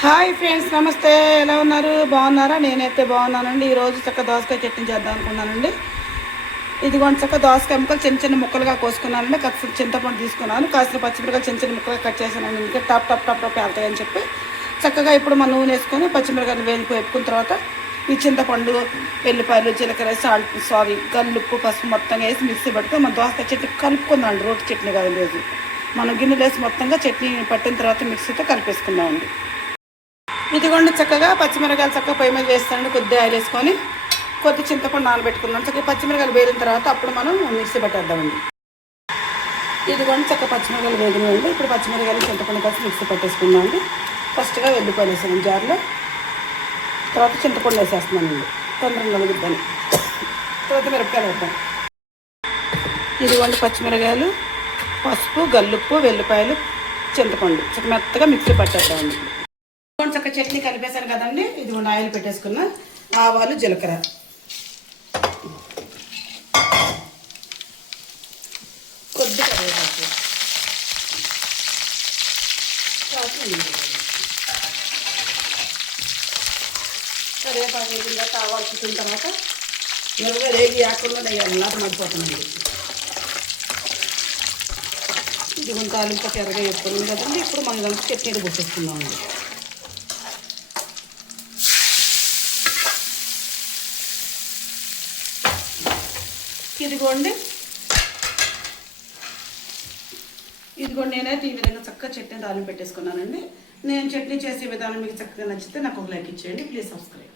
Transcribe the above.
Hi friends, నమస్తే. ఎలా ఉన్నారు? బాగున్నారా? నేనైతే బాగున్నానండి. ఈరోజు చక్క దోసకాయ చట్నీ చేద్దాం అనుకున్నానండి. ఇదిగోండి చక్క దోసకాయ ముక్కలు చిన్న చిన్న ముక్కలుగా కోసుకున్నానండి. కాస్త చింతపండు తీసుకున్నాను, కాసిన పచ్చిమిరకాయలు చిన్న చిన్న ముక్కలుగా కట్ చేశానండి. ఇంకా టాప్ టాప్ టాప్ టాప్ వెళ్తాయని చెప్పి చక్కగా ఇప్పుడు మన నూనె వేసుకొని పచ్చిమిరకాయలు వేపుకున్న తర్వాత ఈ చింతపండు, వెల్లిపాయలు, జీలకర్ర, గల్లుప్పు, పసుపు మొత్తం వేసి మిక్సీ పట్టుకొని మన దోసకాయ చట్నీ కలుపుకుందామండి. రోటి చట్నీ కాదండి, రోజు మనం గిన్నెలు వేసి మొత్తంగా చట్నీ పట్టిన తర్వాత మిక్సీతో కలిపేసుకుందామండి. ఇదిగోండి చక్కగా పచ్చిమిరకాయలు చక్కగా పొయ్యి మీద వేస్తానండి. కొద్దిగా ఆయిల్ వేసుకొని కొద్ది చింతపండు నానబెట్టుకున్నాం. చక్కగా పచ్చిమిరకాయలు వేగిన తర్వాత అప్పుడు మనం మిక్సీ పట్టేద్దామండి. ఇదిగోండి చక్కగా పచ్చిమిరకాయలు వేగినాయండి. ఇప్పుడు పచ్చిమిరకాయలు చింతపండు కలిసి మిక్సీ పట్టేసుకుందామండి. ఫస్ట్గా వెల్లిపాయలు వేసాను జార్లో, తర్వాత చింతపండు వేసేస్తున్నానండి తొందరగా నలుగుద్దని. తర్వాత మిరపకాయలు వేద్దాం. ఇదిగోండి పచ్చిమిరకాయలు, పసుపు, గల్లుప్పు, వెల్లిపాయలు, చింతపండు చక్కగా మెత్తగా మిక్సీ పట్టేద్దామండి. చక్క చట్నీ కలిపేశాను కదండి. ఇదిగోండి ఆయిల్ పెట్టేసుకున్న ఆవాలు, జీలకర్ర, కొద్ది కరివేపాకు, కరివేపాకు వేసిన తర్వాత ఆవాలు చుట్టిన తర్వాత మెరుగా రేగి ఆకుండా వేయాలి, లాట మడిపోతుందండి. ఇది కొంత తాలింపు ఎర్రగా వేసుకున్నాం కదండి. ఇప్పుడు మనం కలిసి చట్నీలు పుట్టేసుకుందామండి. ఇదిగోండి నేనైతే ఈ విధంగా చక్కగా చట్నీ తాలింపు పెట్టేసుకున్నానండి. నేను చట్నీ చేసే విధానం మీకు చక్కగా నచ్చితే నాకు ఒక లైక్ ఇచ్చేయండి. Please subscribe.